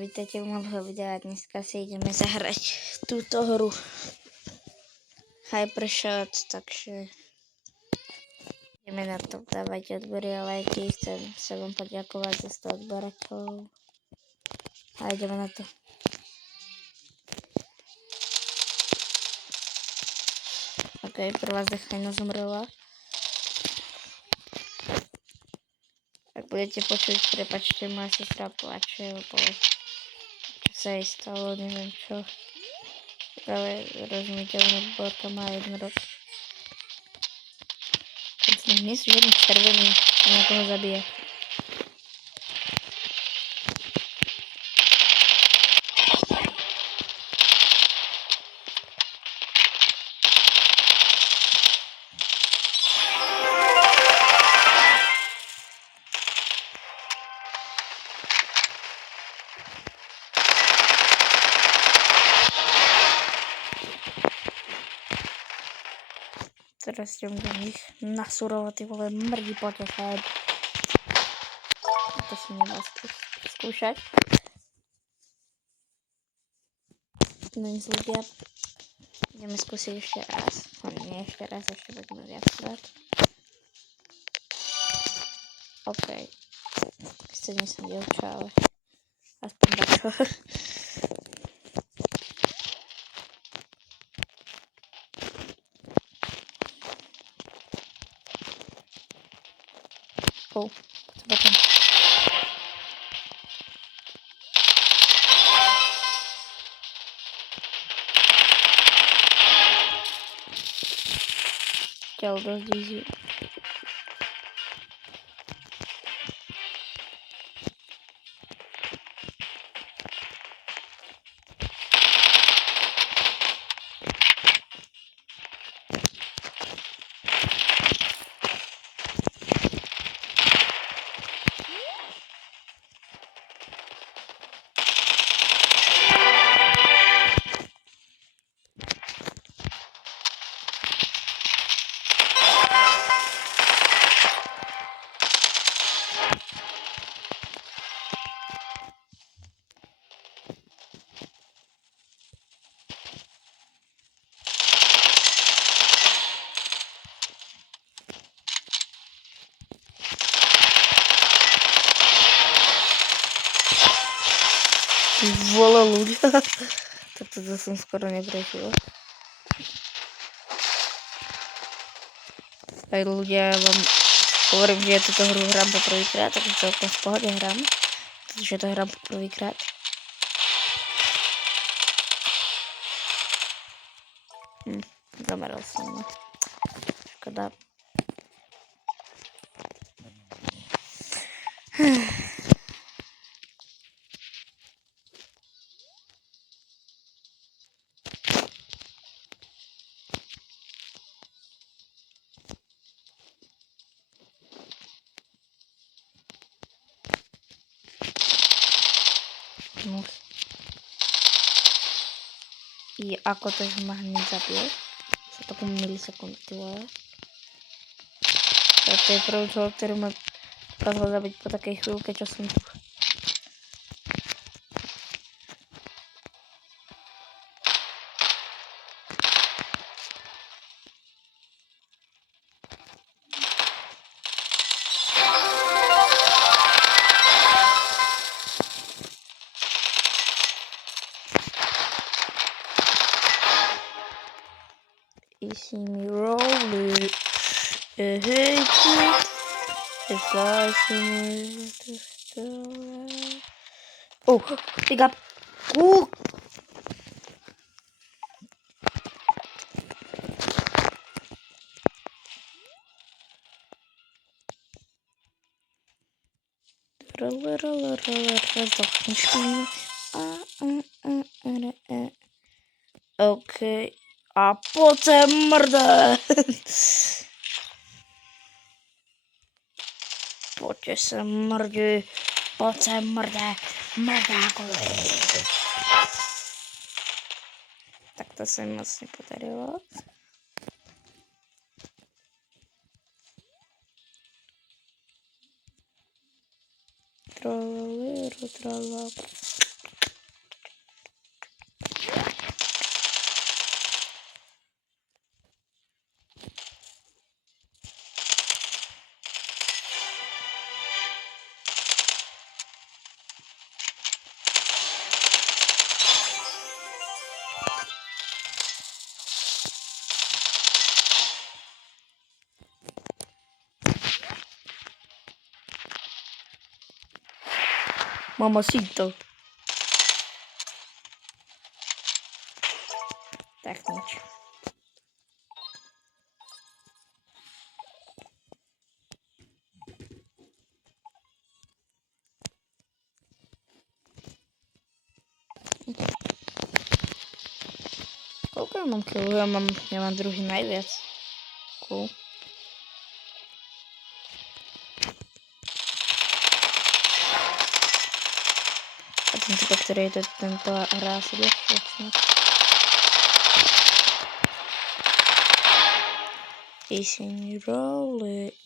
Vítajte u nového videa. Dneska si ideme zahrať túto hru Hypershot, takže ideme na to. Dávajte odbery a lajky, chcem sa vám poďakovať za 100 odberateľov a ideme na to. Ok, prvá zdechrajna zomrela. Ak budete počuť, prepáčte, moja sestra plače, lebo čo sa jej stalo, neviem čo. Ale rozumiteľná borka má 1 rok. Keď nie sú žiadny červený, ako ho zabíja. Teraz idem do nich na surovo, ty vole, mrdí potešať. To si nedá skúšať. No nic ľudia. Ideme skúsiť ešte raz. No nie ešte raz, ešte budeme viackrát. OK. Sice nie som dievča, ale aspoň dačo. Oh, co potom? Chtěl dost easy. Vole ľudia. Toto som skoro neprežil. Aj ľudia, vám hovorím, že ja túto hru hrám po prvýkrát, takže celkom v pohode hrám. Pretože to hrám po prvýkrát. Zameral som, no. Škoda. I ako to, že ma hneď zabil za takú milisekundu, ty vole. To je prvý človek, ktorý ma dokázal zabiť po takej chvíľke, čo som tu. You see me rolling, I hate it. If I see the story. Oh, pick up. OK. A potem mrde. Poďte sa mrdi. Poďte mrde. Mrdáku. Tak to sa mi moc nepodarilo. Trololero, trololero. Mamacito. Tak nič. Koľko ja mám kilov? Ja mám druhý najviac. Cool. A tento, ktorý je to tento hra asi ľahšie. Easy roll it.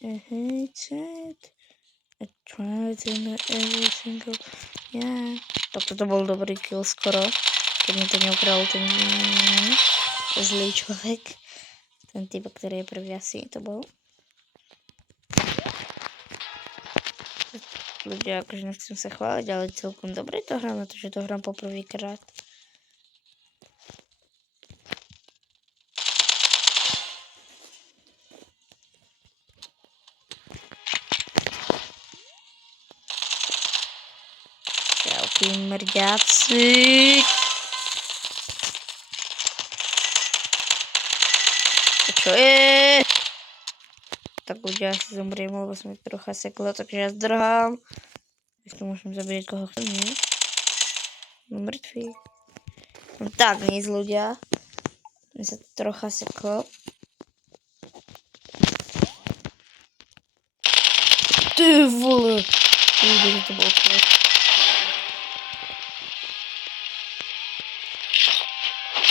I hate it. I tried to know every single... Yeah. Toto to bol dobrý kill skoro. Keď mi to neukradol ten zlý človek. Ten typ, ktorý je prvý asi to bol. Ľudia, akože nechcem sa chváliť, ale celkom dobre to hrám na to, že to hrám poprvýkrát. Čauky, mrďáci. Čo je? Tak ľudia, asi zomriem, lebo som trocha sekla, takže ja zdrhám. Ešte môžem zabíjať koho chcem, nie? No mŕtvý. No tak, nic ľudia. Mne sa trocha seklo. Ty vole! Ľudia, že to bol klep.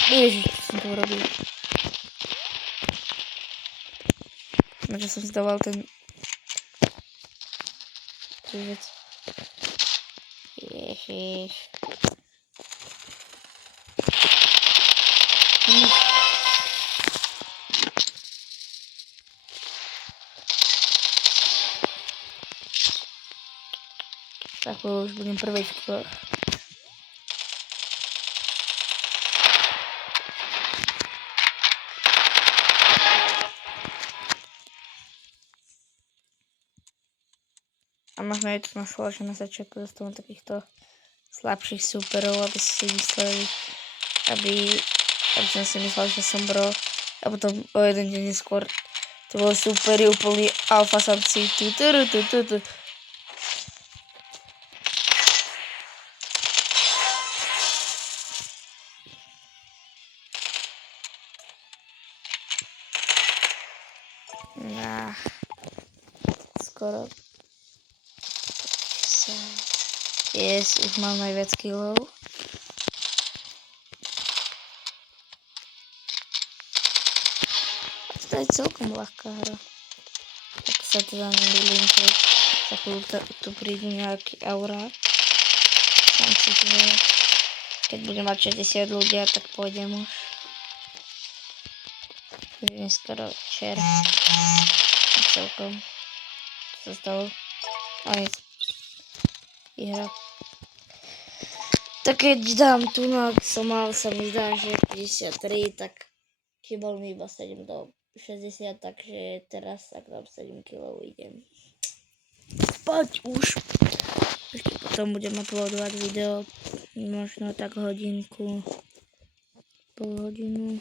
Ježiš, čo som to urobil. Na čo som zdával ten vec. Ježiš. Tak už budem prvečko. A možno je to našlo, že na začiatku dostanú takýchto slabších superov, aby si mysleli, aby som si myslel, že som bro. A potom o jeden deň neskôr to bol super úplný alfa samci. Skoro. Yes, už mám najviac kilov. To je celkom ľahká hra. Tak sa teda nemýlim, že za chvíľu tu prídu nejaký aura. Sám si to, keď budem mať 60 ľudia, tak pôjdem už. Už je neskoro večer. Celkom. Čo sa stalo? A nic. Hra. Tak keď dám tu, som mal, sa mi zdá, že 53, tak chýbal mi iba 7 do 60, takže teraz ak dám 7 kg idem spať už. Ešte potom budem uploadovať video, možno tak hodinku, pol hodinu.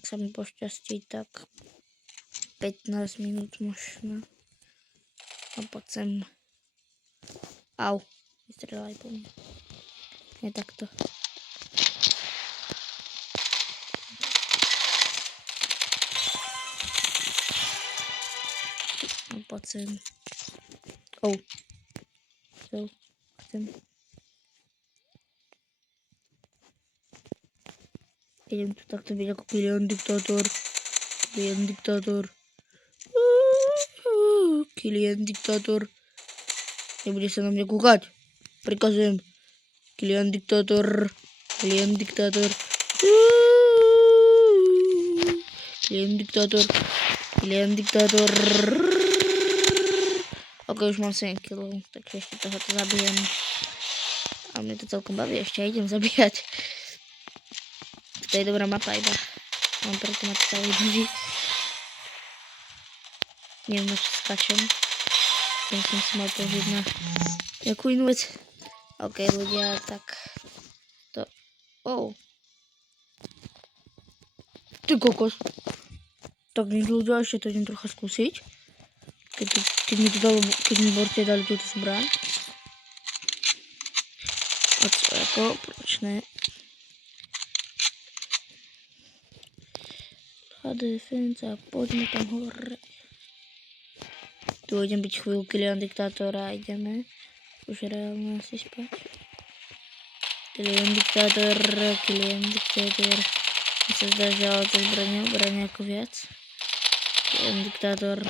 Ak sa mi pošťastí, tak 15 minút možno. A poď sem. Au, vystrelaj po mne. Nie takto. No poď sem. Oh. So, chcem. Idem tu takto byť ako Kylian Diktátor. Kylian Diktátor. Kylian Diktátor. Nebudeš sa na mňa kúkať. Prikazujem. Kylian Diktátor. Kylian Diktátor. Kylian Diktátor. Kylian Diktátor. Ok, už mám 7 kg, takže ešte tohoto zabijem. A mne to celkom baví, ešte idem zabíjať. To je dobrá mapa iba. Mám preto ma to celý baví. Neviem, na čo skáčem. Ja som si mal použiť na Jakú inú vec? OK, ľudia, tak to... Oh. Ty kokos. Tak nič ľudia, ešte to idem trocha skúsiť. Keď mi borci dali túto zbraň. A co ako, proč ne? Defensa, poďme tam hore. Tu idem byť chvíľu Kilian Diktátora a ideme. Už reálne asi spať. Kilian Diktátor. Mi sa zdá, že ale to zbranie ako viac. Kilian Diktátor.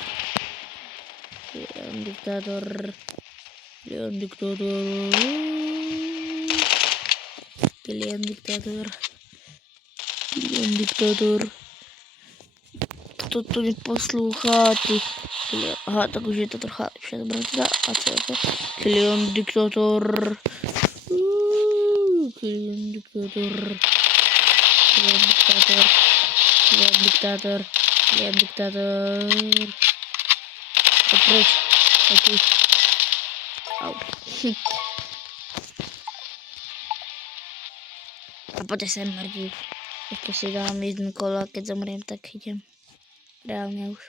Kto to neposlúcha, ty... Aha, tak už je to trocha lepšie, dobré teda. A co je to? Kilian Diktátor. Tak preč. Taký. Au. A poďte sem, mrdí. Ešte si dám jeden kolo a keď zomriem, tak idem. Reálne už.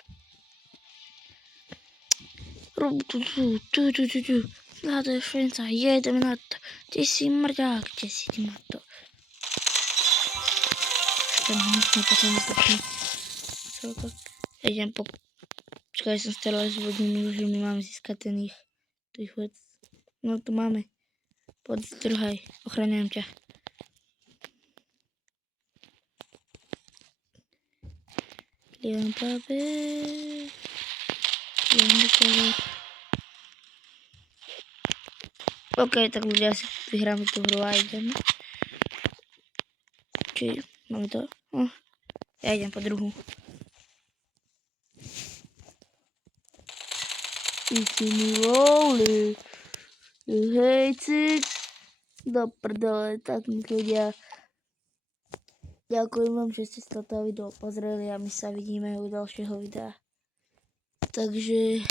Tu. Vláda Švenca, jedem na to. Ty si mrdák, kde si ty na to. Ten hnusný potom zlepší. Ja idem po... Počkaj, som starala s vodnými, že my máme získať ten ich. Tu ich vec. No tu máme. Poď druhaj, ochraňujem ťa. Kliam práve. OK, tak ľudia si vyhráme tú hru a ideme. Či máme to? Ja idem po druhú. Ty mi rolli. Hejci. Do prdele, tak ľudia. Ďakujem vám, že ste si toto video pozreli a my sa vidíme u ďalšieho videa. Takže...